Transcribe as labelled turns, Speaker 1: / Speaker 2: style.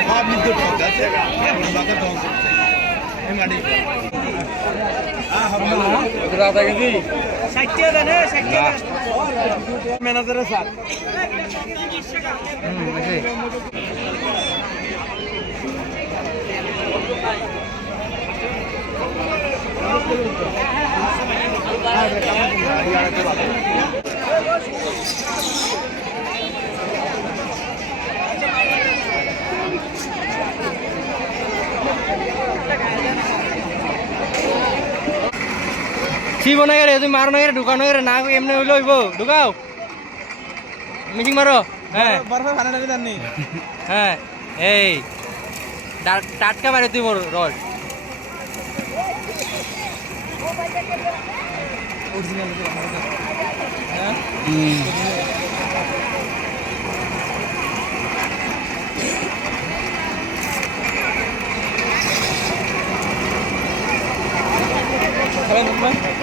Speaker 1: সব নিত্য ঠক আছে স্যার
Speaker 2: ছিব না গেলে তুমি মারো না গেলে ঢুকানো গেলে না এমনি হইলে হইব ঢুকাও মিটিং মারো হ্যাঁ
Speaker 1: বরফে খানা ডালি জানি
Speaker 2: হ্যাঁ এই টাট- টাটকা মারে তুই মোর রড はい。